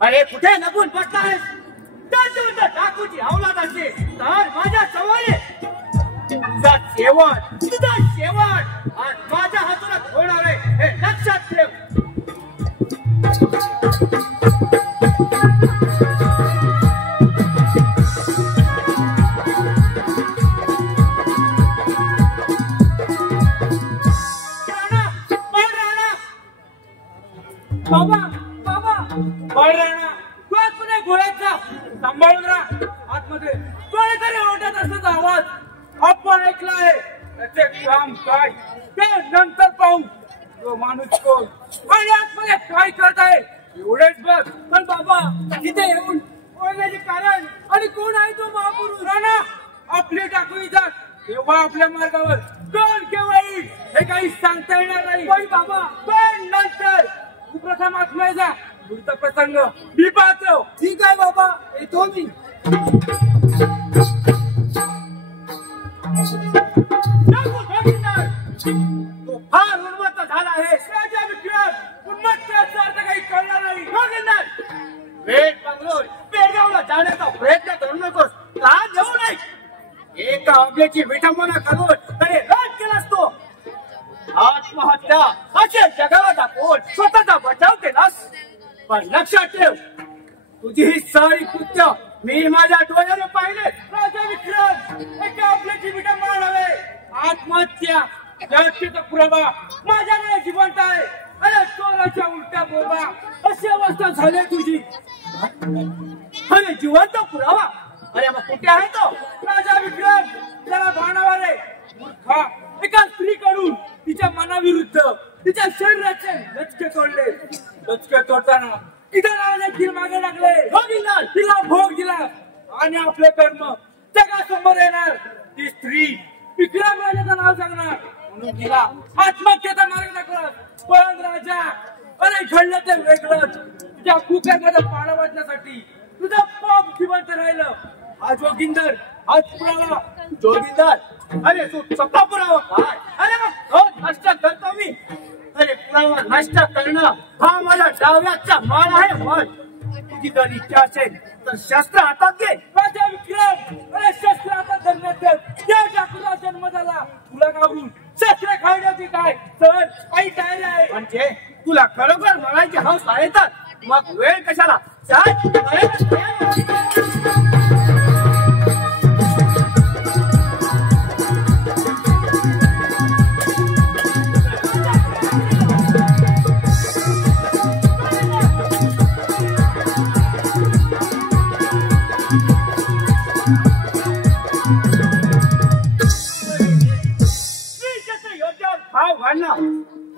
अरे कुठे लपून बसलायस? ठाकूची अवलाद असते तर माझ्या सवारी तुझा शेवट आज माझ्या हातूनच होणार आहे हे लक्षात ठेव. बाबा बाबा बाळराणा पुणे गोळ्याचा सांभाळून राहा. आतमध्ये कोणीतरी ओरडत असण्याचा आवाज आपण ऐकला आहे. त्याचे काम काय ते नंतर पाहू. तो माणूस कोण आणि आतमध्ये काय करत आहे एवढेच बघ. पण बाबा तिथे येऊन ओरडण्याचे कारण आणि कोण आहे तो महापुरुष? राणा आपली टाकू जात तेव्हा आपल्या मार्गावर कोण केव्हा येईल हे काही सांगता येणार नाही. पण बाबा पण नंतर तू प्रथम आत्मय जा. पुढचा प्रसंग मी पाहतो. ठीक आहे बाबा येतो मी. तो फार उन्मत्त झाला आहे. राजा विक्रम उन्मत्त आपल्याची विटंबना करून तरी राज केलास तो. आत्महत्या असे जगाला दाखवून स्वतःचा बचाव केलास. पण लक्षात ठेव, तुझी ही सारी कृत्य मी माझ्या डोळ्याने पाहिले. राजा विक्रम, एका आपल्याची विटंबना नव्हे, आत्महत्या याचा पुरावा माझ्याकडे जिवंत आहे. अरे चोराच्या उलट्या बोबा अशी अवस्था झाली तुझी. अरे जिवंत पुरावा? अरे मग कुठे आहे तो? राजा विक्रम, जरा भानावर रे मूर्खा. एका स्त्रीकडून तिच्या मनाविरुद्ध तिच्या शरीराचे लचके तोडले. लचके तोडताना इतरांना तीर मागे लागले. तिला भोग दिला आणि आपले कर्म जगासमोर येणार. ती स्त्री विक्रम राजाचं नाव सांगणार म्हणून तिला आत्महत्येचा मार्ग दाखवला. पण राजा, अरे घडलं ते वेगळंच. तुझ्या कुकरमध्ये पाळा वाजण्यासाठी तुझं पाप जिवंत राहिलं. हा जोगिंदर, आज पुरावा. जोगिंदर, अरे तू स्वतः पुरावा काय? अरे मग तो नष्ट करतो मी. अरे पुरावा नष्ट करणं हा माझा डाव्याचा मान आहे. मान. तुझी जर इच्छा असेल तर शस्त्र हातात घे. राजा विक्रम, अरे शस्त्र हातात धरण्यात त्या डाकूला जन्म झाला. तुला घाबरून शस्त्र खाण्याची काय? चल, काही तयारी आहे. म्हणजे तुला खरोखर मरायची हौस आहे तर मग वेळ कशाला? चाल.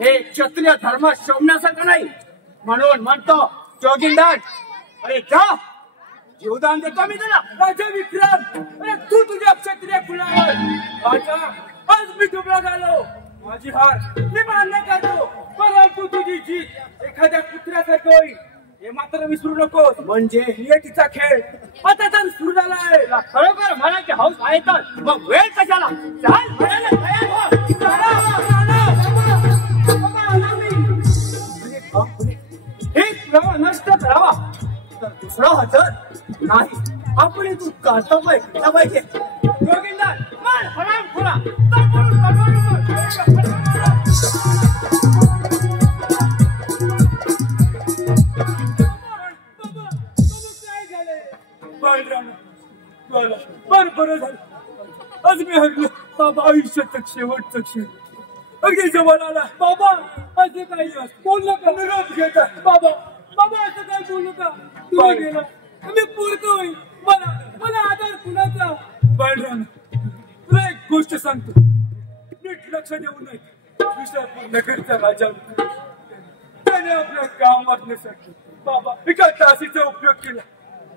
हे क्षत्रिय धर्म शोभण्यासारखं नाही. म्हणून म्हणतो जोगिंदर, अरे जा, जीवदान देतो मी तुला. राजा विक्रम, अरे तू तुझ्या क्षत्रिय कुलावर. राजा, आज मी दुबळा झालो. माझी हार मी मान्य करतो, परंतु तुझी जीत एखाद्या कुत्र्यासारखं होईल हे मात्र विसरू नकोस. म्हणजे नियतीचा खेळ आता तर सुरू झाला आहे. खरोखर मनाची हौस आहे तर मग वेळ कशाला? चाल, म्हणायला तयार हो. एक प्रवाह नष्ट करावा तर दुसरा हजर नाही. आपण तू कर्तव्य केला पाहिजे. जोगिंदर, मार हराम खुरा. बरं झालं आज मी हरलो. बाबा आयुष्याचं शेवटचं क्षण अगदी जवळ आला. बाबा असं काही बोल नका. निरोप घेता. बाबा, बाबा असं काही बोलू नका. तुम्ही गेला मी पूर्ण होईल. मला आधार कुणाचा? बाळरान, तुला एक गोष्ट सांगतो, नीट लक्ष देऊ नये. विशालपूर नगरचा राजा त्याने आपलं काम वाचण्यासाठी बाबा एका दासीचा उपयोग केला.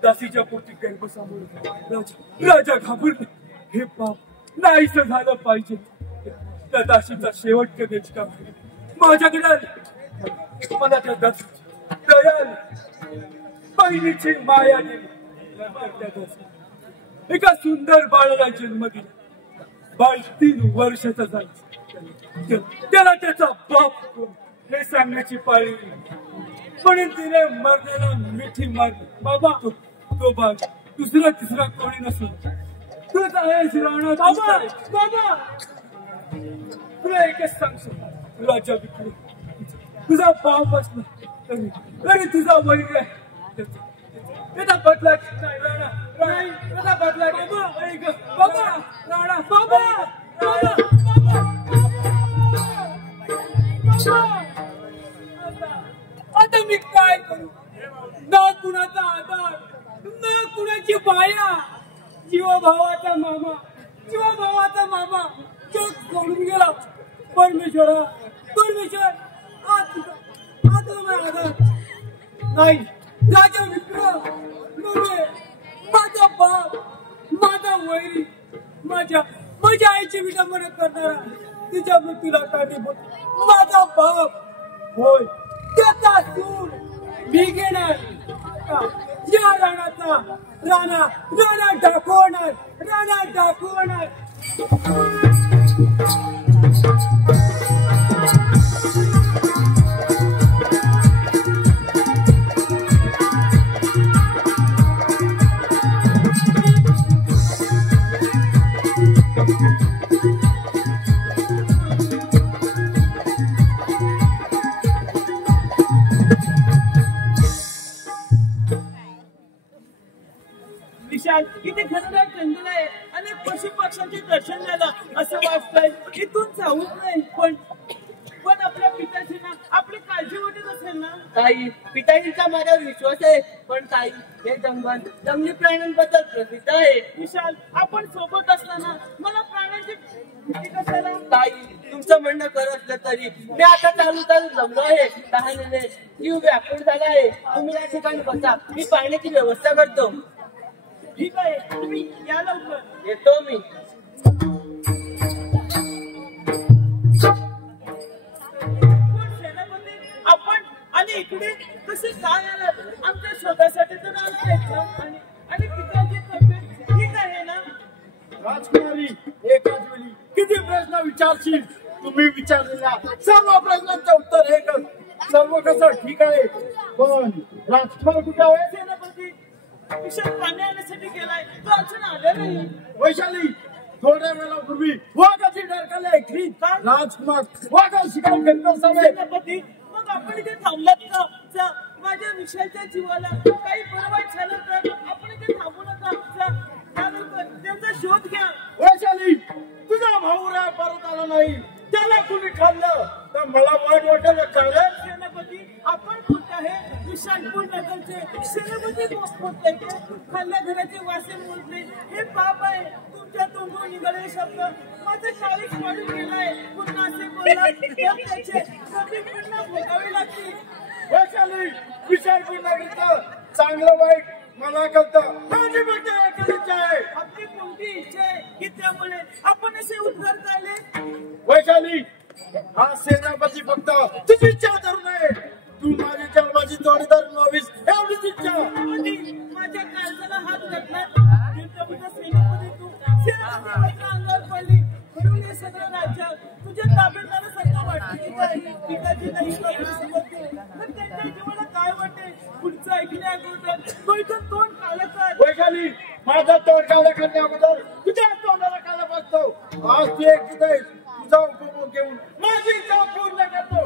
दासीच्या पोटी गर्भ सांभाळून राजा घाबरले. हे पाप नाहीसं झालं पाहिजे. त्या दासीचा शेवट करण्याची काम माझ्याकडे आली. मला त्या दासीची दयाल बहिणीची माया दिली. एका सुंदर बाळाला जन्म दिला. बाळ 3 वर्षाचा झाला. त्याला त्याचा बाप कोण हे सांगण्याची पाळी म्हणून तिने मरण्याला मिठी मारली. बाबा, तो बाळ दुसरा तिसरा कोणी नसून तूच आहेस राणा. बाबा, बाबा, तुला एकच सांगतो, राजा विक्रम तुझा बाप असला तरी तुझा वैर आहे. त्याचा बदला नाही राणा. नाही, त्याचा बदला. बाबा, राणा, बाबा, आता मी काय करू? ना कुणाचा आधार, ना कुणाची बाया. जीवाभावाचा मामा तो सोडून गेला. परमेश्वर आधार नाही. राजा विक्रम नव्हे, माझा बाप, माझा वैरी, माझ्या आईची विडंबना करणारा, तिच्या मृत्यूला कारणीभूत माझा बाप होय. त्याचा सूर मी घेणार. या राणा दाखवणार. विशाल इथे घनदाट जंगल आहे आणि पशु पक्ष्यांचे दर्शन झालं असं वाटतंय. इथून जाऊच नाही पण आपल्या पिताजींना आपली काळजी वाटत असेल ना. ताई, पिताजींचा माझा विश्वास आहे, पण ताई हे जंगल जंगली प्राण्यांबद्दल प्रसिद्ध आहे. विशाल आपण सोबत असताना मला प्राण्यांची भीती कशाला. ताई, तुमचं म्हणणं खरं असलं तरी मी आता चालू जमलो आहे. तहानेने जीव व्याकुळ झाला आहे. तुम्ही या ठिकाणी बसा, मी पाण्याची व्यवस्था करतो. ठीक आहे, तुम्ही या लवकर. येतो मी. आपण आणि इकडे कसे काय आलात. आमच्या स्वतःसाठी तर आलो आणि पिताची तब्येत ठीक आहे ना. राजकुमारी, एकाच वेळी किती प्रश्न विचारशील. तुम्ही विचारलेल्या सर्व प्रश्नांचं उत्तर एकच. सर्व कसं ठीक आहे, पण राजकुमार कुठे आहे. सेनापती विशाल पाणी आणण्यासाठी गेलाय, तो अजून आला नाही. वैशाली, थोड्या वेळापूर्वी वाघाची डरकाली ऐकली. राजकुमार वाघा शिकार करीत असावे. सेनापती मग आपण इथे थांबलात का. माझ्या विशालच्या जीवाला काही बरं वाईट झालं तर आपण इथे थांबू नका. त्यांचा शोध घ्या. वैशाली, तुझा भाऊ राय परत आला नाही. त्याला कुणी खाल्लं तर मला वाईट वाटेल. सेनापती आपण बोलत आहे विशालपूर नगरचे सेनापती बोलताय ते खाल्ल्या घराचे वासे मोजले. हे पाप आहे. तुमच्या तोंडून निघालेले शब्द माझं चाळीस काढून गेलाय. पुन्हा असे बोलला त्याचे पुन्हा भोगावे लागतील. वैशाली, विशालपूर नगरीचं चांगलं वाईट मला कळतं. माझी फक्त एकच इच्छा आहे. आपली कोणती इच्छा आहे की त्यामुळे आपण असे उद्गार काढले. वैशाली, हा सेनापती फक्त तुझी इच्छा धरू नये. तू माझी जन्माची जोडीदार व्हावीस एवढीच इच्छा. माझ्या काळजाला हात घातला. सेनापती तू सेनापती अंगावर पडली म्हणून हे सगळं राज्य तुझ्या ताब्यात आल्यासारखं वाटते. पिताजी नाही पण त्यांच्या जीवाला काय वाटते पुढचं ऐकण्या अगोदर बैठक तोंड काढत. वैशाली, माझा तोंड काढा करण्या अगोदर तुझ्या तोंडाला काढा बसतो. आज तू एक तिथे तुझा उपभोग घेऊन माझी इच्छा पूर्ण करतो.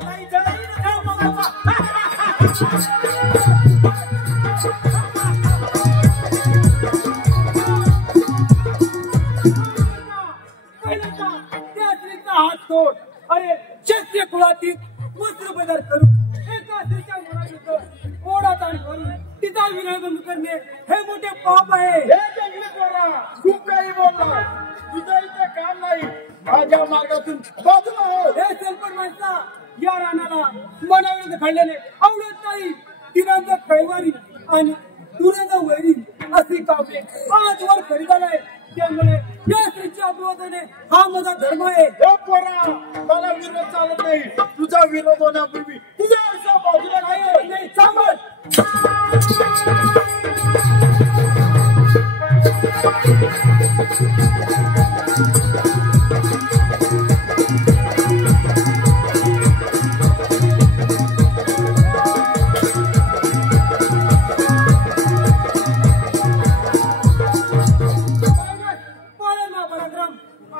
त्या स्त्रीचा हात तोड. अरे क्षत्रिय कुळातील वस्त्र पदार्थ करून एका स्त्रीच्या मुलाविरुद्ध ओढाताण करून तिचा विनयबंद करणे हे मोठे पाप आहे. हे जंगली पोरा, तू काही बोलला. तुझं इथे काम नाही. माझ्या मार्गातून बाजूला हो. हे सेलपण माणसा या रानाला मनाविरुद्ध घडलेले आवडत नाही. तिरांचा कैवारी आणि तुरांचा वैरी अशी कामे आजवर करीत आलाय. त्यामुळे या स्त्रीच्या अपवादाने हा माझा धर्म आहे. हे पोरा, मला विरोध चालत नाही. तुझा विरोध होण्यापूर्वी तुझ्या आरसा बाजूला नाही चांगलं.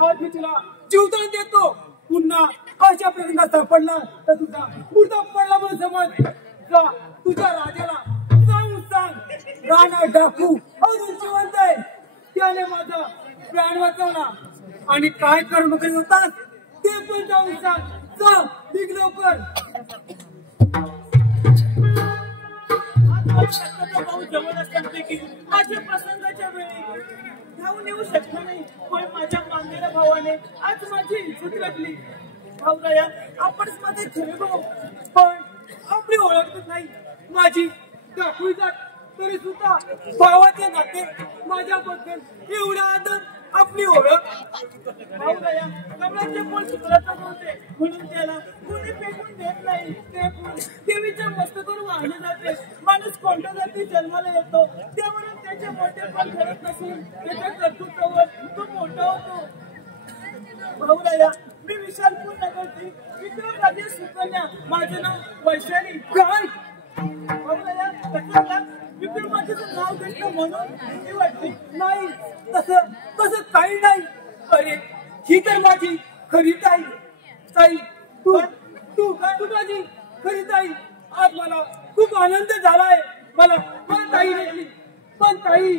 आज मी तुला जीवदान देतो. पुन्हा अशा प्रसंगात सापडला तर तुझा पुढचा पडला म्हणून समज. जा तुझ्या राजाला जाऊन सांग राणा डाकू अजून जिवंत आहे. त्याने माझा प्राण वाचवला आणि काय कर्म करीत होतात ते पण जाऊन सांग. जा निघ लवकर. भाऊ जवळ असताना माझ्या प्रसंगाच्या वेळी धावून येऊ शकलो नाही. पण माझ्या मानलेल्या भावाने आज माझी इज्जत राखली. भाऊराया आपण मध्ये खरे भाऊ पण आपली ओळखच नाही. माझी दाखवी जात तरी सुद्धा भावाचे नाते माझ्याबद्दल एवढा आदर आपली ओळख. भाऊराया कमळाचे फळ शुक्राचा होते म्हणून त्याला कुणी फेकून देत नाही. ते फूल देवीच्या मस्तकावर वाहले जाते. माणूस कोणत्या जाती जन्माला येतो त्यावरून त्याचे मोठे फळ घडत नसून त्याच्या कर्तृत्वावर तो मोठा होतो. भाऊराया मी विशालपूर नगरची विक्रमराजे सुकन्या. माझं नाव वैशाली. काय भाऊराया कसं विक्रमाचं नाव घेतलं म्हणून मी वाटते नाही. तसं काही नाही. अरे ही तर माझी खरी ताई. ताई तू माझी खरी ताई. आज मला खूप आनंद झालाय. मला ताई भेटली. पण ताई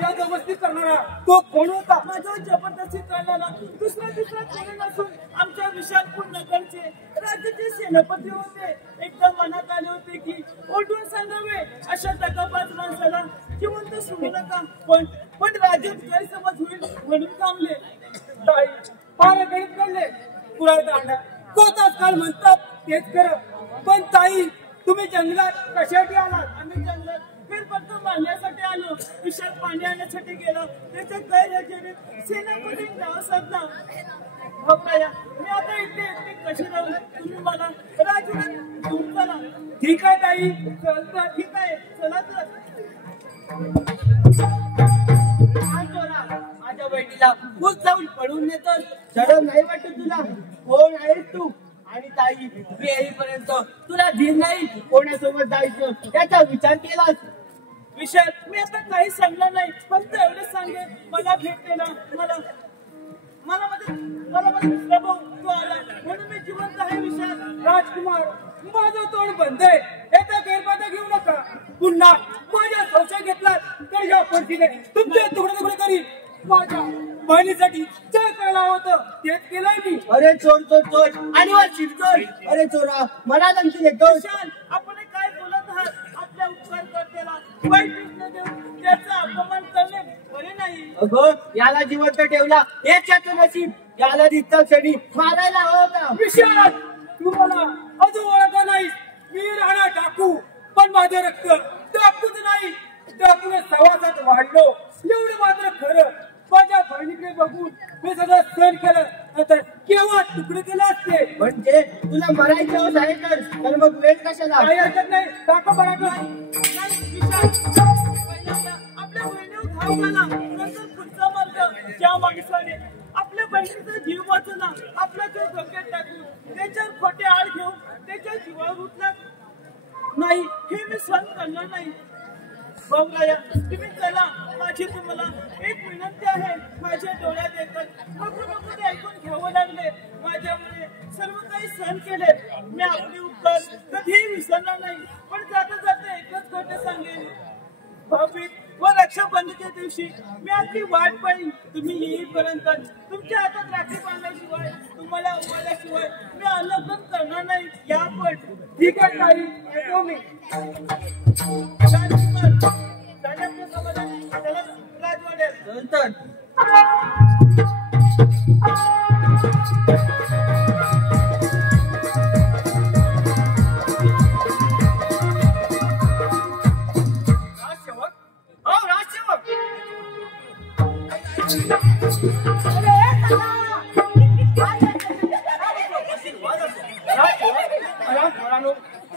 या जबरदस्ती करणारा तो कोण होता? माझ्यावर जबरदस्ती करणारा दुसरा कोणी नसून आमच्या विशालपूर नगरचे राज्याचे सेनापती होते. एकदा मनात आले होते की ओढून सांगावे अशा दगाबाज माणसाला जिवंत सोडू नका, पण राज्यात गैरसमज होईल म्हणून थांबले. ताई फार गणित काढले पुरा दांडा कोताच काळ म्हणतात तेच खरं. पण ताई तुम्ही जंगलात कशासाठी आलात? आम्ही जंगलात फेरफटका मारण्यासाठी आलो. विशाल पाणी आणण्यासाठी गेला. त्याच्या गैरहजेरीत सेनापती नाव साधला. बापराया, मी आता इथे कशी राहू? तुम्ही मला राजूला घेऊन चला. ठीक आहे ताई. चलता ठीक आहे, चला तर. माझ्या बहिणीला खूप जाऊन पडून नेतोस. शरम नाही वाटत तुला? कोण आहेस तू? आणि ताई मी येईपर्यंत तुला धीर नाही कोणासोबत जायचं त्याचा विचार केलास? विशाल, मी आता काही सांगणार नाही, फक्त एवढे सांगेन मला भेटलेला मला दुसरा भाऊ तो आला म्हणून मी जिवंत आहे. विशाल राजकुमार माझं तोंड बंद आहे. याचा गैरफायदा घेऊ नका. पुन्हा माझ्या संशय घेतला तर या पडतीने तुमचे तुकडे करी. माझ्या बहिणीसाठी जे करायला होतं तेच केलंय मी. अरे चोर आणि वर शिरचोर. अरे चोरा मला धमकी देतो. विशाल, आपण काय बोलत आहात? आपल्या उपकार करतेला वाईट कृष्ण देऊन त्याचा अपमान करणे बरे नाही. अगं याला जिवंत ठेवला हेच याचं नशीब. याला दिसतं क्षणी मारायला हवा होता. विशाल तू मला अजून ओळखला नाहीस. मी राणा डाकू, पण माझे रक्त डाकूच नाही. डाकूने सवासात वाढलो एवढं मात्र खरं. माझ्या बहिणीकडे बघून मी सगळं सहन केलं तर केव्हा तुकडे केले असते. म्हणजे तुला मरायची हौस आहे तर मग वेळ कशाला? काही हरकत नाही. टाका बराबर. आपल्या बहिणीवर घाव घाला, नंतर पुढचा मार्ग. ज्या माणसाने आपल्या बहिणीचा जीव वाचवला, आपला जीव धोक्यात टाकून त्याच्यावर खोटे आळ घेऊन त्याच्या जीवावर उठला नाही, हे मी सहन करणार नाही. भाऊराया, तुम्ही चला. माझी तुम्हाला एक विनंती आहे. माझ्या डोळ्यात एकच नको ते ऐकून घ्यावं लागले. माझ्यामुळे सर्व काही सहन केले. मी आपले उपकार कधीही विसरणार नाही. पण जाता एकच गोष्ट सांगेन. भाऊबीज व रक्षाबंधनच्या दिवशी मी आपली वाट पाहिन. तुम्ही येईपर्यंत तुमच्या हातात राखी बांधल्याशिवाय तुम्हाला उमळल्याशिवाय मी अन्न करणार नाही. या पण ठीक आहे ताई, येतो मी. नंतर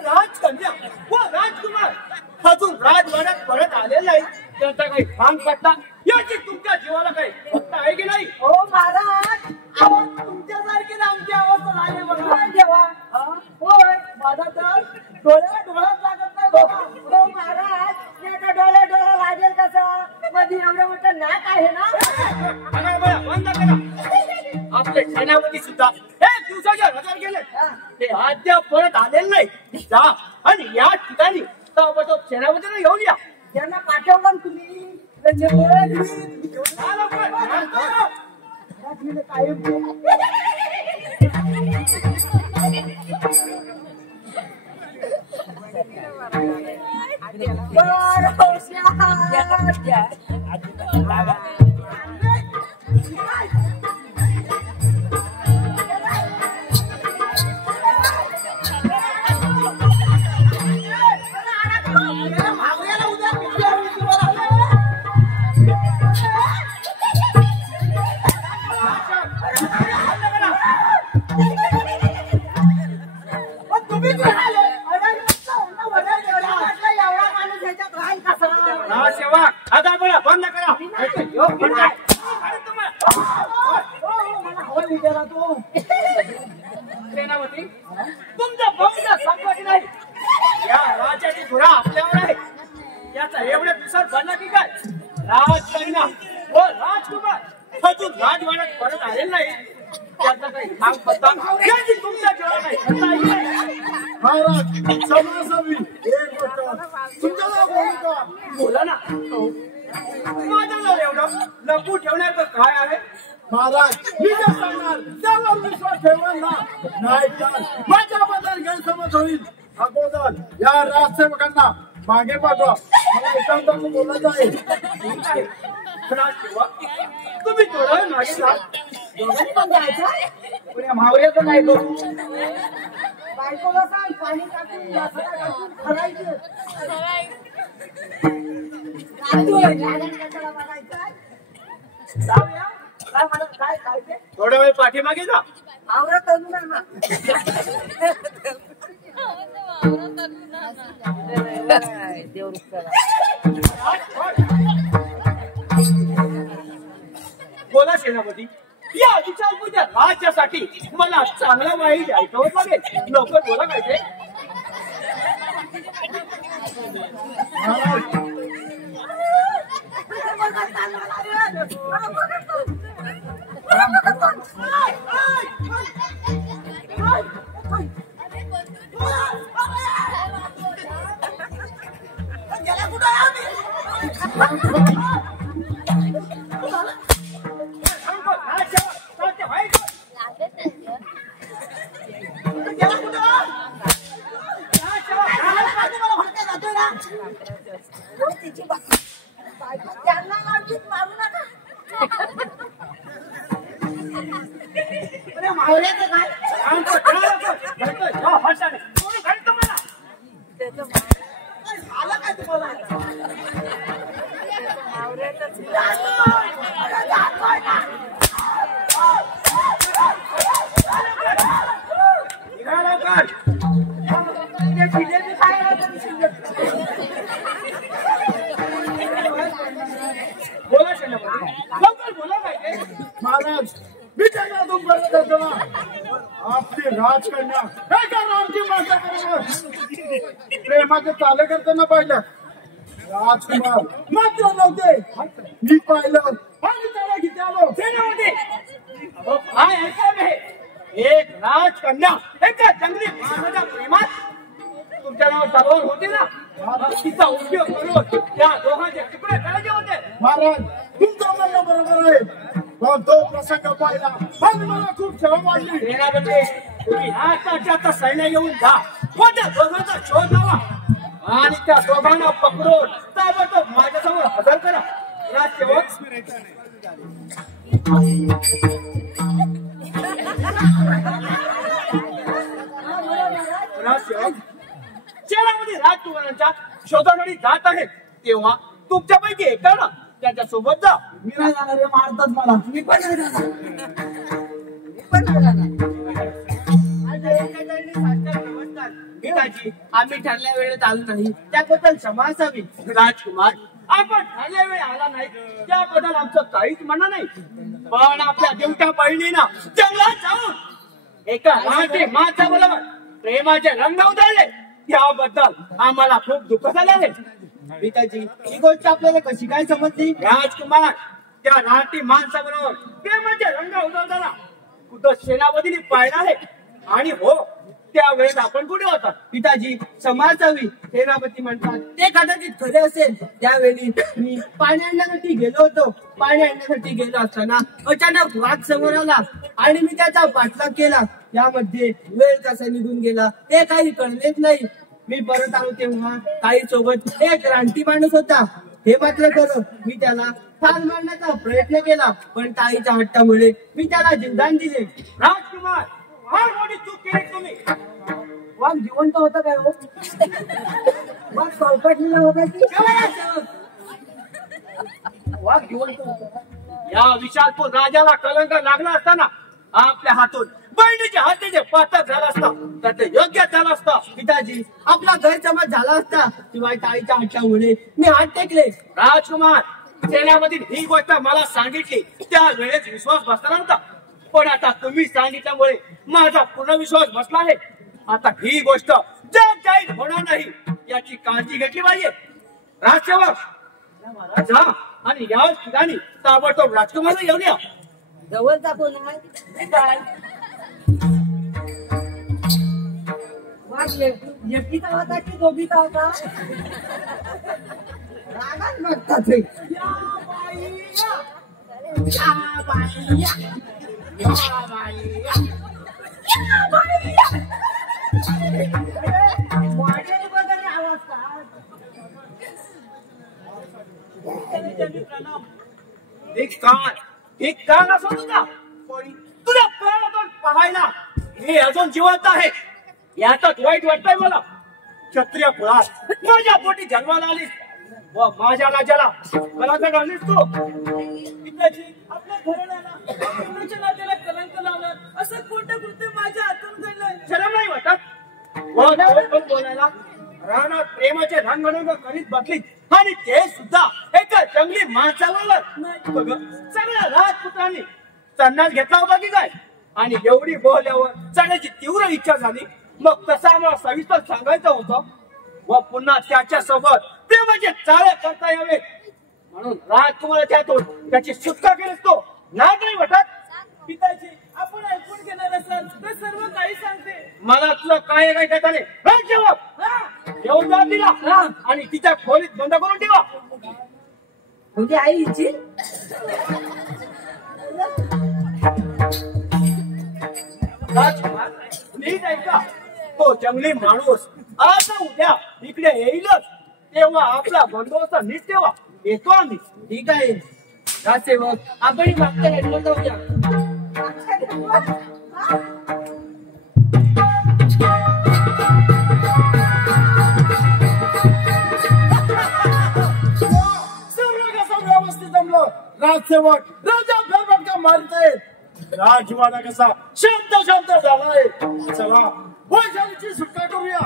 राजकन्या व राजकुमार अजून राजवाड्यात परत आलेला नाही. त्याचा काही भांग पडला याची तुमच्या जीवाला काही फक्त आहे की नाही? हो महाराज, आवाज तुमच्यासारखी आमची आवाज नाही बघा जेव्हा. होय, माझा तर डोळ्यात लागत नाही बघा. हो महाराज, त्याचा डोळा लागेल कसा? मध्ये एवढं मोठं नाक आहे ना. बंद करा. आपले सेनापती सुद्धा एक दिवसाच्या रजावर गेले. ते अद्याप परत आलेले नाही. जा आणि या ठिकाणी ताबडतोब सेनापतीला घेऊन या. त्यांना पाठवलं तुम्ही त्यांचे डोळे सेनापती, तुमच्या भाऊला सांगत नाही. या राजाची धुरा आपल्यावर आहे. याचा एवढ्या दिवसात बनला की काय? राजकन्या व राजकुमार अजून राजवाड्यात परत आलेला नाही. त्याचा काही भाग पत्ता याची तुमच्या जेवढा नाही. महाराज, समजावी एक गोष्ट तुमच्याला बोलू का? बोला ना. माझ्याजवळ एवढं लपू ठेवण्याचं काय आहे? महाराज मी जे सांगणार त्यावर विश्वास ठेवा ना, नाही तर माझ्याबद्दल गैरसमज होईल. अगोदर या राजसेवकांना मागे पाठवा, मला एकांताचं बोलायचं आहे. तुम्ही थोडं मागे जा. दोघांनी पण जायचं. पण या म्हावऱ्याचं नाही करू. बायकोला सांग पाणी टाकून मसाला टाकून करायचं. बघायचं. जाऊया. काय म्हणत काय काय ते? थोडा वेळ पाठीमागे जा. आवरत ना बोला सेनापती, या विचारपूजा राज्यासाठी मला चांगला वाई द्यायचं लागेल. लवकर बोला काय ते? बोला सेनापती, लवकर बोला काय ते? महाराज मी त्यांना तुमपर्यंत करतो ना, आपली राजकन्या एका रामची माणसाबरोबर प्रेमाचे चाले करताना पाहिलं. राजकुमार मात्र नव्हते, मी पाहिलं आणि त्याला घेते आलो. सेनापती, अहो, काय ऐकायला हे? एक राजकन्या एका जंगली माणसाच्या प्रेमात तुमच्या नावावर तलवार होती ना, तिचा उपयोग करून त्या दोघांचे तुकडे करायचे होते. महाराज तुमचं म्हणणं बरोबर आहे, पण तो प्रसंग पाहिला आणि मला खूप शरम वाटली. सेनापती, तुम्ही आता सैन्य येऊन जा, व त्या दोघांचा शोध लावा आणि त्या दोघांना पकडून ताबडतोब माझ्यासमोर हजर करा. राजसेवक, राजसेवक, शहरामध्ये राजकुमारांच्या शोधासाठी जात आहेत, तेव्हा तुमच्यापैकी एकाला त्याच्या सोबत जा. मी नाही जाणार, हे मारतात मला. मी पण नाही जाणार. मी पण नाही जाणार. गीताजी, आम्ही ठरल्या वेळेत आलो नाही त्याबद्दल क्षमा असावी. राजकुमार, आपण ठरल्या वेळी आला नाही त्याबद्दल आमचं काहीच म्हणणं नाही, पण आपल्या देवट्या बहिणीनं जंगलात जाऊन एका लहानशा माणसाबरोबर प्रेमाचे रंग उधळले त्याबद्दल आम्हाला खूप दुःख झाले आहे. गीताजी, ही गोष्ट आपल्याला कशी काय समजली? राजकुमार, त्या लहानटी माणसाबरोबर प्रेमाचे रंग उधळताना कुठं सेनापतीने पाहिलं आहे. आणि हो, त्यावेळेस आपण कुठे होता? पिताजी, समाजावी सेनापती म्हणतात ते कदाचित खरे असेल. त्यावेळी मी पाणी आणण्यासाठी गेलो होतो. पाणी आणण्यासाठी गेलो असताना अचानक वाघ समोर आला आणि मी त्याचा पाठलाग केला. यामध्ये वेळ कसा निघून गेला हे काही कळलेच नाही. मी परत आलो तेव्हा काही सोबत एक रानटी माणूस होता. हे मात्र खरं, मी त्याला ठार मारण्याचा प्रयत्न केला, पण ताईच्या हट्टामुळे मी त्याला जीवदान दिले. राजकुमार, फार मोठी चूक केली तुम्ही. वाघ जिवंत होता काय हो? वाघ सळपटलेला होता की वाघ जिवंत होता? या विशालपूर राजाला कलंक लागला असताना आपल्या हातून बहिणीच्या हातीचे पातक झाला असता तर ते योग्य झालं असतं. पिताजी, आपला गैरसमज झाला असता, शिवाय ताईच्या हट्टामुळे मी हात टेकले. राजकुमार, सेनापती ही गोष्ट मला सांगितली त्या वेळेस विश्वास बसला नव्हता, पण आता तुम्ही सांगितल्यामुळे माझा पूर्ण विश्वास बसला आहे. आता ही गोष्ट जग जाहीर होणार नाही याची काळजी घेतली पाहिजे. राजसेवक, जा आणि या ठिकाणी ताबडतोब राजकुमार येऊन या. जवळचा कोण आहे? काय वाघ एकटीचा होता की दोघीचा होता? रागात म्हणतात हे. या बाई या. या बाई या. या बाई या. या बाई या. मॉडेल वगैरे आवाज काय? एक कान असो तुझा तुझ्या प्राणातून पाहायला हे अजून जिवंत आहे. यातच वाईट वाटतंय मला. क्षत्रिय कुळात माझ्या पोटी जन्माला आलीस व माझ्या राजाला कलाकड आणलीस तू. पिताजी, आपल्या घराण्याला कोणाच्या नात्याला कलंक लावलं असं कोणतं कृत्य माझ्या हातून घडलंय? शरम नाही वाटत पण बोलायला. रानात प्रेमाचे रंगरंग करीत बसलीत आणि ते सुद्धा एका जंगली माणसावर. सगळ्या राजपुत्रांनी संन्यास घेतला होता की काय? आणि एवढी बोलल्यावर जाण्याची तीव्र इच्छा झाली. मग तसं आम्हाला सविस्तर सांगायचं होतं व पुन्हा त्याच्या सोबत प्रेमाचे चाळे करता यावे म्हणून राजकुमाराच्या हातून त्याची सुटका केलीस तो. नाद नाही वाटत? पिताजी, आपण ऐकून घेणार असाल तर सर्व काही सांगते. मला तुला काय काय त्याने जबाब येऊन जा तिला आणि तिच्या खोलीत बंद करून ठेवा. म्हणजे आई इच्छी राजकुमार नीट ऐका. तो जंगली माणूस आज उद्या इकडे येईलच. तेव्हा आपला बंदोबस्त नीट ठेवा. येतो आम्ही. ठीक आहे राजसेवक, आपण मागच्या रेल्वे जाऊया. कसं व्यवस्थित जमलं. राजसेवक राजा फेरफटका मारतायत. राजवाडा कसा शांत झालाय. चला वैशालीची सुटका करूया.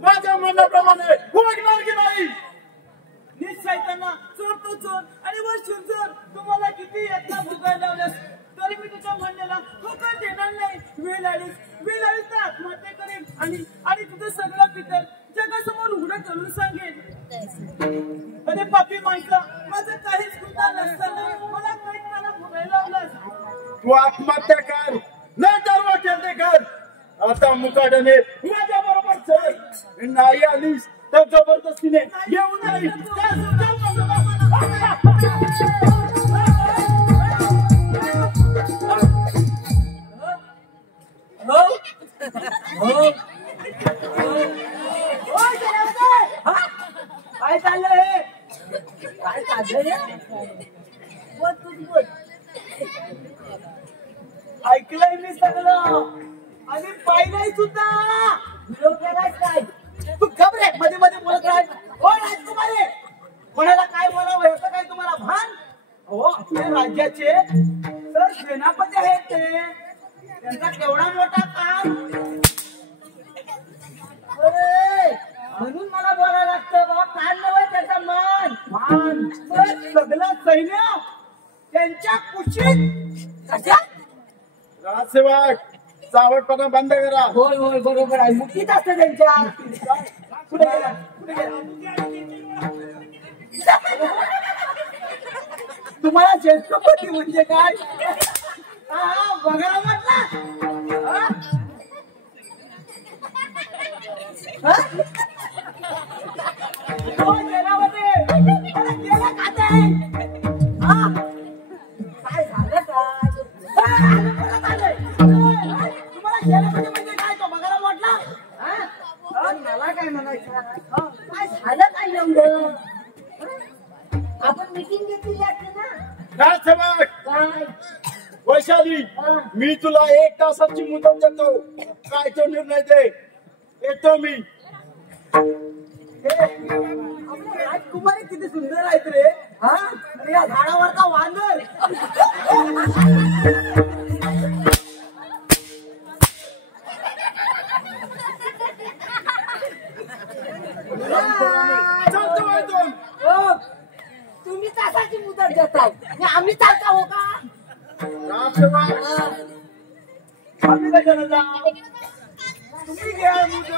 माझ्या म्हणण्याप्रमाणे वागणार की नाही? निश्चयताना चोर तो चोर आणि वर चोर. तुम्हाला किती यत्न भोगायला लावल्यास तरी मी तुझ्या म्हणण्याला होकार देणार नाही. वेळ आलीच तर आत्महत्या करेन आणि तुझं सगळं पितर जगासमोर उघडं करून सांगेन. अरे पापी माणसा, माझं काहीच गुन्हा नसताना मला काही मला भोगायला लावलास. तू आत्महत्या कर नाही तर वाटेल कर. आता मुकाट्याने माझ्या बरोबर चल. नाही आलीस तर जबरदस्तीने येऊ नाही. काय चाललंय? काय चाललंय? बोल तूच बोल. ऐकलंय मी सगळं आणि पाहिलंय सुद्धा. विरोध केलायस काय? तू घाबरे मध्ये मध्ये बोलत राह. हो राजकुमारी, कोणाला काय बोलावं याचं काय तुम्हाला भान? हो, आपल्या राज्याचे तर सेनापती आहेत ते. त्यांचा केवढा मोठा काम. अरे म्हणून मला बोलायला लागतं बाबा. कान नव्हे त्याचा मान. सगळं सैन्य त्यांच्या कुशीत. कशा? राजसेवक चावटपणा बंद करा. होय होय बरोबर आहे. मुठीत असतं त्यांच्या. पुढे गेला, पुढे गेला. तुम्हाला छत्रपती म्हणजे काय? बघा म्हटला. काय झालं काय? तुम्हाला छत्रपती म्हणजे काय तो बघायला म्हटला? मला काय म्हणायचं? काय झालं काय एवढं? आपण मीटिंग घेतली असते ना. राजसेवक काय? वैशाली मी तुला 1 तासाची मुदत देतो. काय तो निर्णय दे. येतो मी. राजकुमारी किती सुंदर आहेत रे. हा, आणि या झाडावरचा वांदर. चालतो बायतून. हो, तुम्ही तासाची मुदत देताय आणि आम्ही चालता हो का? राजसेवक आम्ही कशाला जा? तुम्ही घ्या मुदत.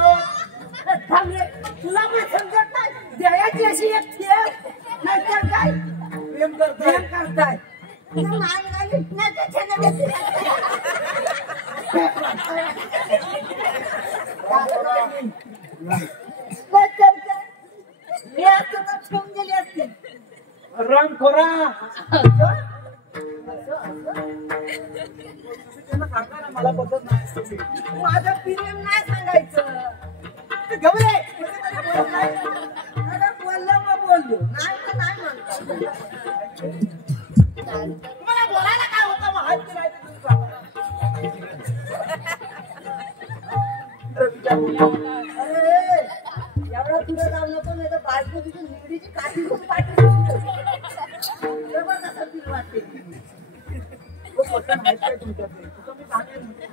थांबले. तुला पण समजत नाही. देवाची अशी एक ठेव नाहीतर काय प्रेम करताय. प्रेम करताय. मान घालीत ना त्याच्यानं घेतली. मी असं तर ठेवून गेली असते. रंग खोरा सांगा ना, मला पसंत नाही. माझं प्रेम नाही सांगायचं. गवरे बोललो मग बोललो, नाही तर नाही म्हणतो. तुम्हाला बोलायला काय होतं मग हात फिरायचं अरे एवढा पुढे जाऊ नको, नाही तर बाजू तिथून निगडीची काठी पाठी कसं फील वाटते.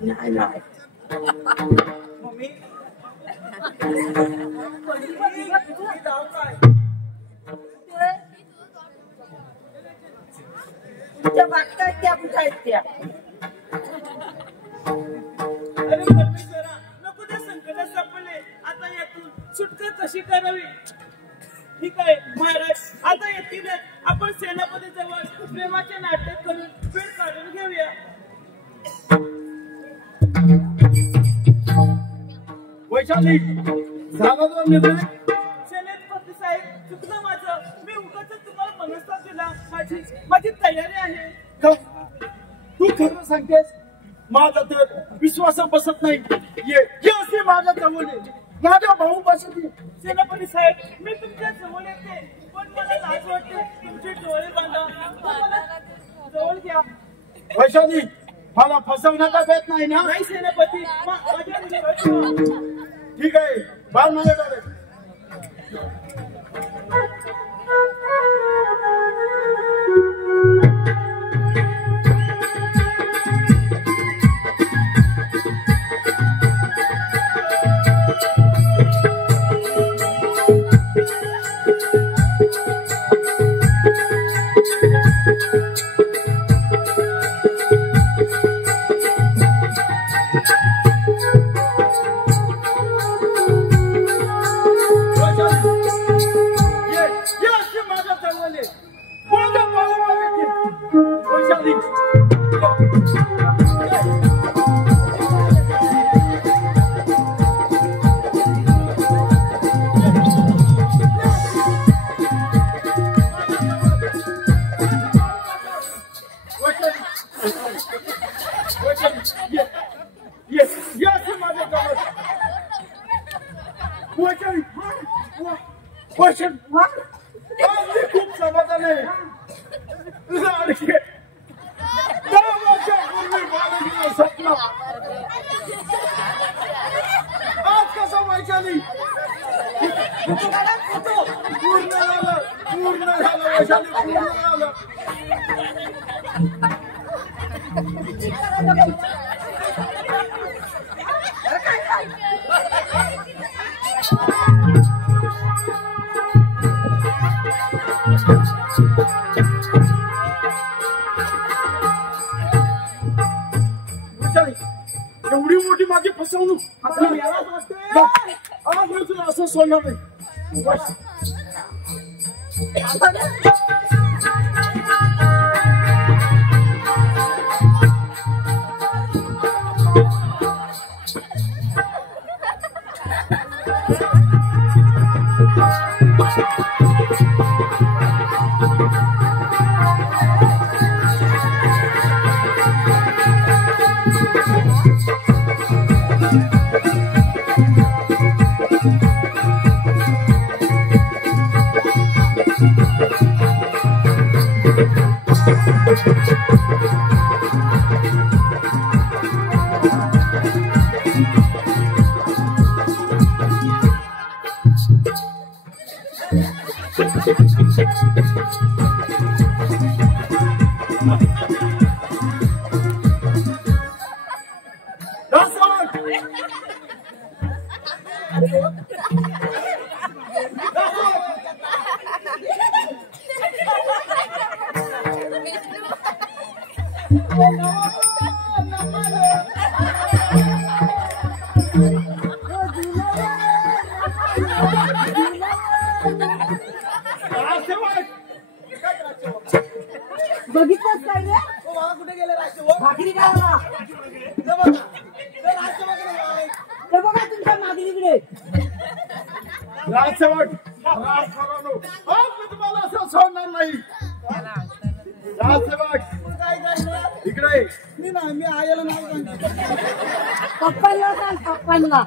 नाही नाही मम्मी तुमच्या मागच्या त्या कुठं आहेत त्या. अरे परमेश्वरा, नको त्या संकटात सापडले. आता यातून सुटका कशी करावी. ठीक आहे महाराज, आता येतील आपण सेनापती जवळ प्रेमाचे नाटक करून वेळ काढून घेऊया. वैशाली झाला तो निर्णय. सेनापती साहेब, चुकलं माझं. मी उगाच तुम्हाला मनस्ताप दिला. माझी तयारी आहे. तू खरं सांगतेस. माझा तर विश्वास बसत नाही. ये असे माझ्या जवळ ये. माझ्या भाऊ बसत ये. सेनापती साहेब, मी तुमच्या जवळ येते, पण मला लाज वाटते. तुमचे डोळे बांधा, मला जवळ घ्या. वैशाली, मला फसवण्याचा बेत नाही ना. नाही सेनापती, माझ्या डोळ्यात ठीक आहे, बाळ माझ्या डोळे. खूप समाधान आहे. स्वप्न आज कसं वैशाली पूर्ण झालं वैशाली, पूर्ण झालं. एवढी मोठी माझी फसवणूक आज मी तुला असं सोडणार नाही. बघितलंच काय रे? ओ बाबा कुठे गेले राजसेवक? भाकरी खायला. इथं बघा. ते राजसेवक नाही. ते बघा तुमच्या मागणीकडे. राजसेवक राजकारणानो आज मी तुम्हाला असं सोडणार नाही. राजसेवक काय करणार इकडे? मी नाही, मी आयला नाव सांगतो. पप्पांना सांग, पप्पांना.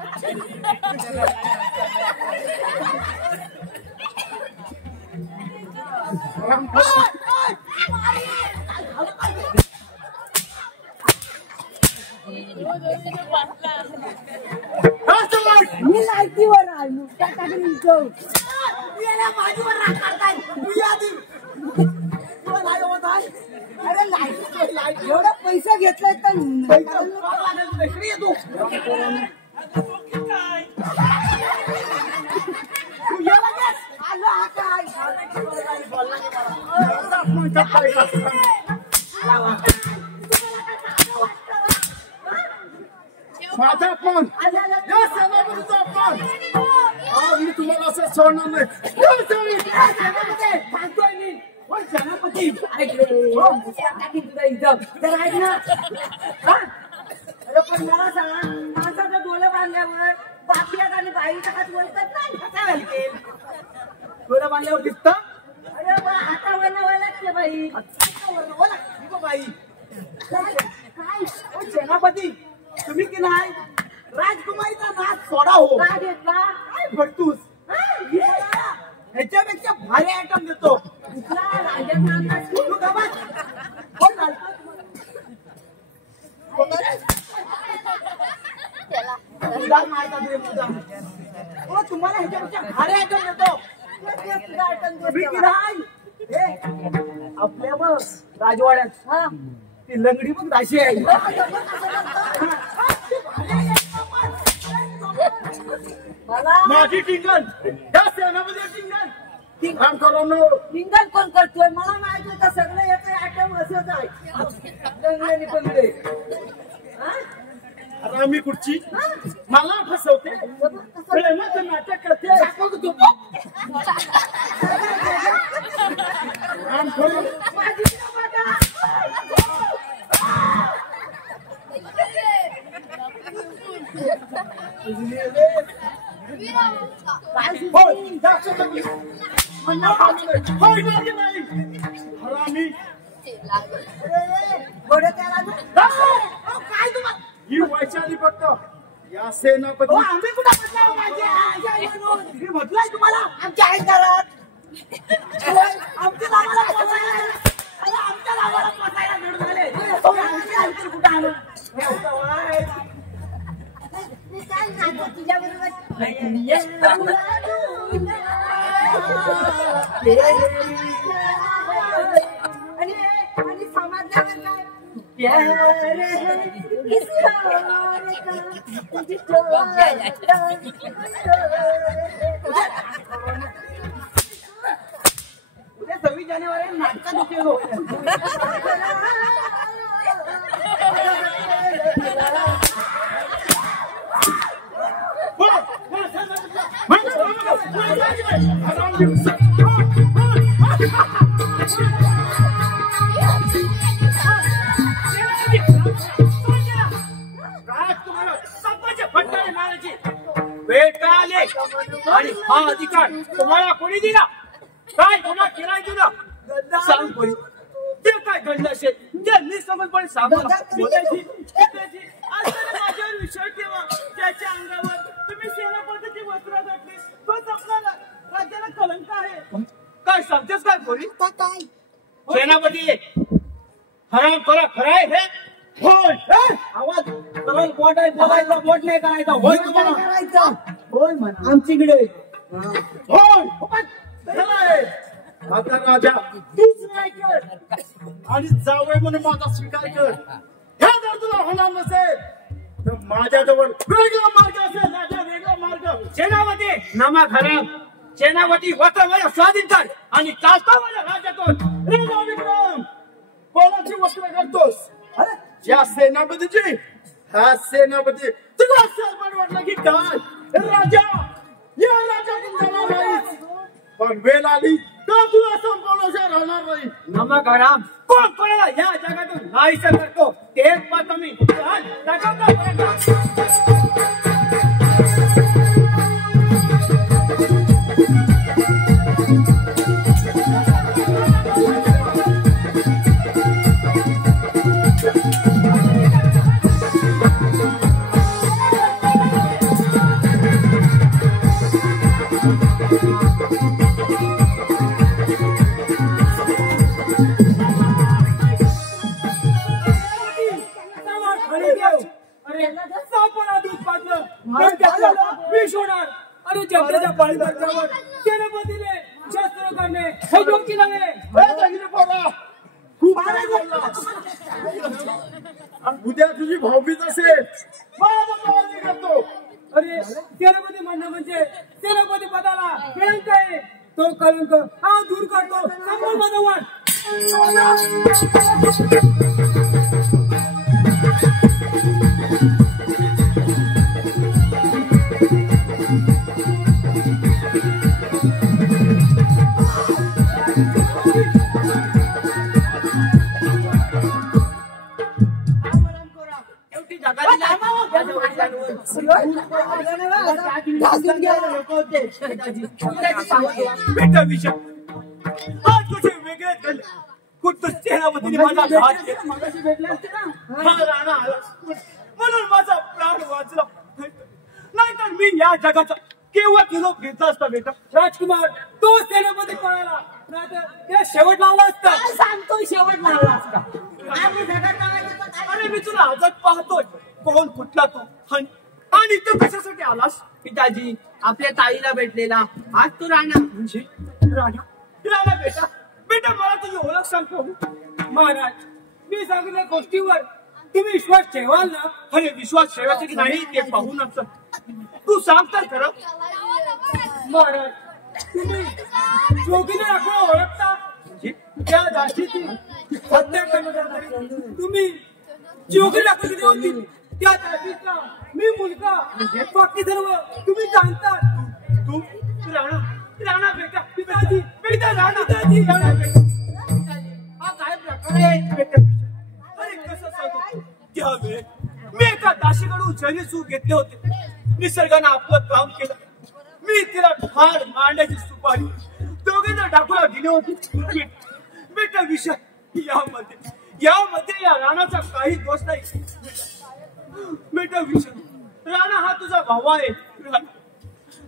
मी लायकीवर आहे, नुकता टाकून जाऊ. माझीवर राग काढताय. तू आधी तुला नाही होत आहे. अरे लाईट एवढा पैसा घेतलाय तर इकडे ये तू. आलो हा काय. माझा अपमान या सेनापतीचा अपमान आज मी तुम्हाला असं सोडणार नाही. सांगतोय मी. होय सेनापती. टाकीन तुला इथं. तर ऐक ना. हा? अरे पण मला सांग, माणसाचं डोळं बांधल्यावर बापल्यात आणि बाईच्या हात वळतात नाही. कसा घालतील? डोळा बांधल्यावर दिसतं. अरे बा हातावरनं वळत बाई. बाई काय? ओ सेनापती तुम्ही की नाही राजकुमारीचा नाच सोडा हो. काय घेतला? काय भरतूस ह्याच्यापेक्षा भारी आयटम देतो. कुठला राजात नांदा तू गबात कोण घालतो? मुद्दाम माहित आहे तुझे मुद्दाम. ओ तुम्हाला ह्याच्यापेक्षा भारी आयटम देतो. तुम्ही की नाही हे आपल्या बघ राजवाड्यात हा. ती लंगडी पण दाशी आहे. मला माझी टिंगल या सेनामध्ये टिंगल काम करू नो. सिंगल कोण करतोय? मला माहित होतं सगळं याचं आयटम असंच आहे. दंगल्याने पडले. अरे आम्ही कुठची मला फसवते. प्रेमाचं नाटक करते. काम करू होय जास्त नाही. होय नाही हरामी. गोडे त्याला ना. काय तुम्हाला ही वैशाली फक्त या सेनापती आम्ही कुठं म्हटलं. मी म्हटलंय तुम्हाला आमच्या आई घरात आमच्या नावाला पोचायला. अरे आमच्या नावाला पोचायला मिळून झाले. आमच्या आईचं कुठं आलं काय नाचत तुझ्या बरोबर. आणि समाजावर काय प्यार है इस प्यार का तुझे उद्या 26 जानेवारी नाटकात उपयोग आणि हा अधिकार तुम्हाला कोणी दिला? काय गुन्हा केलाय तुला? सांग बरी. ते काय घडलं असेल ते निसमजपणे सांग मला. माझ्यावर विश्वास ठेवा. ज्याच्या अंगावर तुम्ही सेनापतीची वस्त्र घातली तोच आपला राज्याला कलंक आहे. काय सांगतेस काय बरी? काय सेनापती हराम करा खराय हे होय आवाज सरळ बोट आहे बोलायचा बोट नाही करायचा. होय तुम्हाला करायचं? होय म्हणा आमच्याकडे होय आता राजा तूच नाही कर आणि जावय म्हणून माझा स्वीकार कर. हे जर तुला होणार नसेल तर माझ्याजवळ वेगळा मार्ग असेल. राजा वेगळा मार्ग. सेनापती नमा खराब. सेनापती वस्त्र माझ्या स्वाधीन कर आणि चालता माझ्या राज्यातून. रे विक्रम कोणाची वस्त्र घालतोस? अरे या सेनापतीची हा सेनापती तुला सरपण वाटलं की काय? राजा या राजातून जाणार नाहीस पण वेळ आली तर तुला संपवण्याच्या राहणार नाही. नमा खराब कोण कोणाला या जगातून नाहीसं करतो तेच पाहतो मी. उद्या तुझी भाऊबीज असेल करतो. अरे सेनापती म्हणणं म्हणजे सेनापती पदाला कलंक आहे. तो कलंक हा दूर करतो. संभल भगवान. बेटा विषय आज तुझे वेगळेच झाले. कुठं सेनापतीने माझा घात केला. मगाशी भेटले असते ना. हा राणा आला म्हणून माझा प्राण वाचला. नाहीतर मी या जगाचा केव्हा निरोप घेतला असता. बेटा राजकुमार तो सेनापती पळाला नाहीतर त्या शेवट लावला असता. काय सांगतो शेवट लावला असता. आम्ही जगात लावायचं तर काय? अरे मी तुला आजच पाहतोय. कोण कुठला तो आणि तू कशासाठी आलास. पिताजी आपल्या ताईला भेटलेला आज तो राणा. म्हणजे राणा राणा बेटा बेटा मला तुझी ओळख सांगतो. महाराज मी सांगितल्या गोष्टीवर तुम्ही विश्वास ठेवाल ना. अरे विश्वास ठेवायचा की नाही ते पाहू नका. तू सांग तर खरं. महाराज तुम्ही जोगीने दाखवा ओळखता. त्या दासीची हत्या करण्यासाठी तुम्ही जोगी दाखवली होती. त्या दासीचा मी मुलगा बाकी सर्व तुम्ही जाणता. तू राणा राणा बेटा पिताजी बेटा राणा पिताजी राणा बेटा हा काय प्रकार आहे बेटा. अरे कसं सांगू. त्यावेळेस मी एका दासीकडून जरी सूप घेतले होते. निसर्गानं आपलं काम केलं. मी तिला ठार मांडायची सुपारी दोघेजण डाकूला दिली होती. बेटा विषय यामध्ये या राणाचा काही दोष नाही. बेटा विषय राणा हा तुझा भाऊ आहे.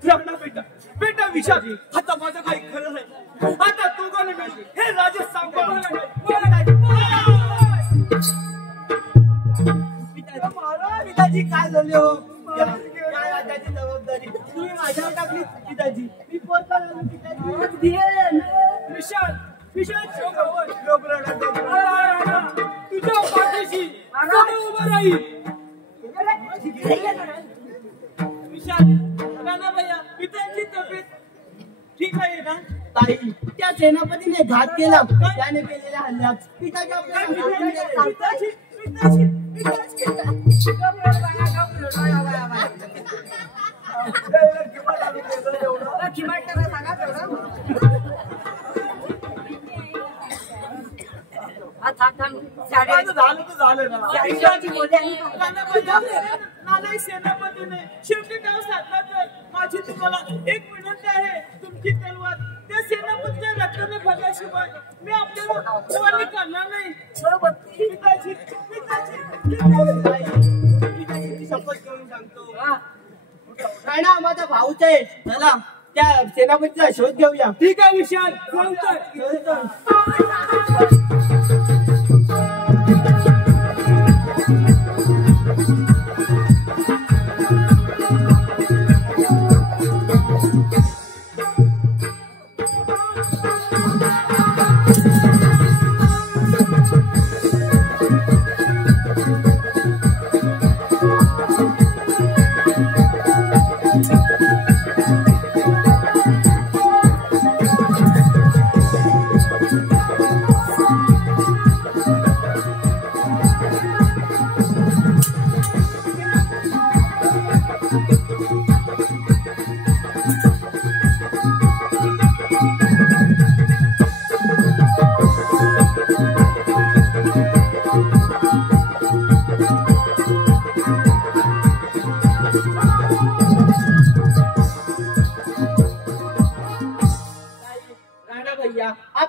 राणा बेटा बेटा विषय आता माझं काही खरं नाही. आता तू कोण हे राजे सांभाळ. पिताजी काय झाले हो. या राजाची जबाबदारी तुम्ही माझ्यावर टाकली. पिताजी मी पोचला पिताजी. विशाल विशाल तुझ्या पाठीशी उभं राहील. विशाल राणा भैया पिताजी तब्येत ठीक आहे ना. ताई त्या सेनापतीने घात केला. त्याने केलेल्या हल्ल्यात पिताजी आपल्याला पिताजी पिताजी सेनापतीने शेवटी नाव साधला. तर माझी तुम्हाला एक विनंती आहे. तुमची तलवार त्या सेनापतीच्या रक्ताने भरल्याशिवाय मी आपल्याला कोणी करणार नाही. पिताजी पिताजी शपथ करून सांगतो. राणा माझा भाऊच आहे. चला त्या सेनापतीचा शोध घेऊया. ठीक आहे विशाल.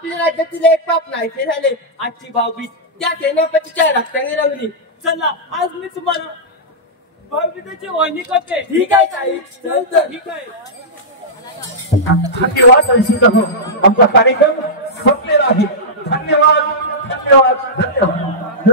आपल्या राज्यातील एक पाप नाहीसे झाले. आजची भाऊबीज त्या सेनापतीच्या रक्ताने रंगली. चला आज मी तुम्हाला भाऊबीजेची वाणी करते. ठीक आहे ताई, चल तर. ठीक आहे. धन्यवाद ऋषी हो, आमचा कार्यक्रम संपलेला आहे. धन्यवाद धन्यवाद धन्यवाद.